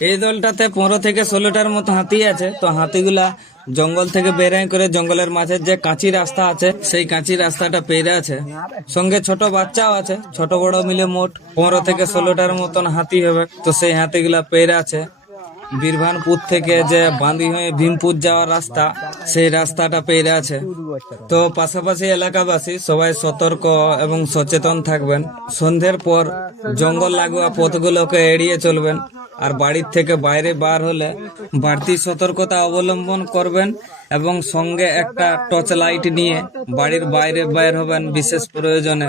এই দলটাতে পনেরো থেকে ষোলোটার মতো হাতি আছে। তো হাতিগুলা জঙ্গল থেকে বেরাই করে জঙ্গলের মাঝে যে কাঁচি রাস্তা আছে, সেই কাঁচি রাস্তাটা পেরে আছে। সঙ্গে ছোট বাচ্চাও আছে, ছোট বড় মিলে মোট পনেরো থেকে ষোলোটার মতন হাতি হবে। তো সেই হাতিগুলা পেরে আছে। বীরভানপুর থেকে যে বাঁধি হয়ে ভীমপুর যাওয়ার রাস্তা, সেই রাস্তাটা পেরে আছে। তো পাশাপাশি এলাকাবাসী সবাই সতর্ক এবং সচেতন থাকবেন। সন্ধ্যের পর জঙ্গল লাগোয়া পথগুলোকে এড়িয়ে চলবেন আর বাড়ির থেকে বাইরে বার হলে বাড়তি সতর্কতা অবলম্বন করবেন এবং সঙ্গে একটা টর্চ লাইট নিয়ে বাড়ির বাইরে বাইর হবেন বিশেষ প্রয়োজনে।